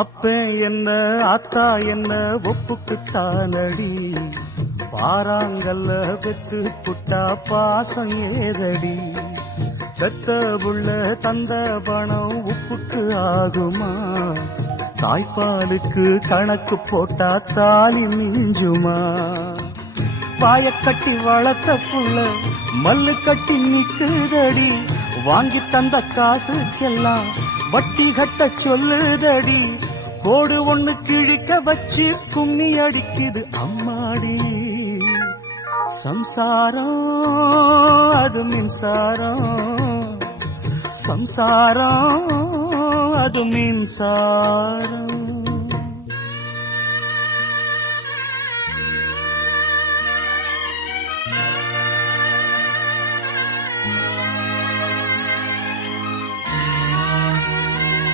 அப்ப என்ன ஆத்தா என்ன ஒப்புக்குத்தானடி, பாறாங்கல்ல பெத்து புட்டா பாசம் ஏதடி, பெத்த புள்ள தந்த பணம் உப்புக்கு ஆகுமா, தாய்ப்பாலுக்கு கணக்கு போட்டா தாலி மிஞ்சுமா, பாயக்கட்டி வளர்த்த புள்ள மல்லு கட்டி நிக்குதடி, வாங்கி தந்த காசுக்கெல்லாம் வட்டி கட்ட சொல்லுதடி, கோடு ஒண்ணு கிழிக்க வச்சு கும்மி அடிக்குது அம்மாடி, சம்சாரம் அது மின்சாரம், சம்சாரம் அது மின்சாரம்.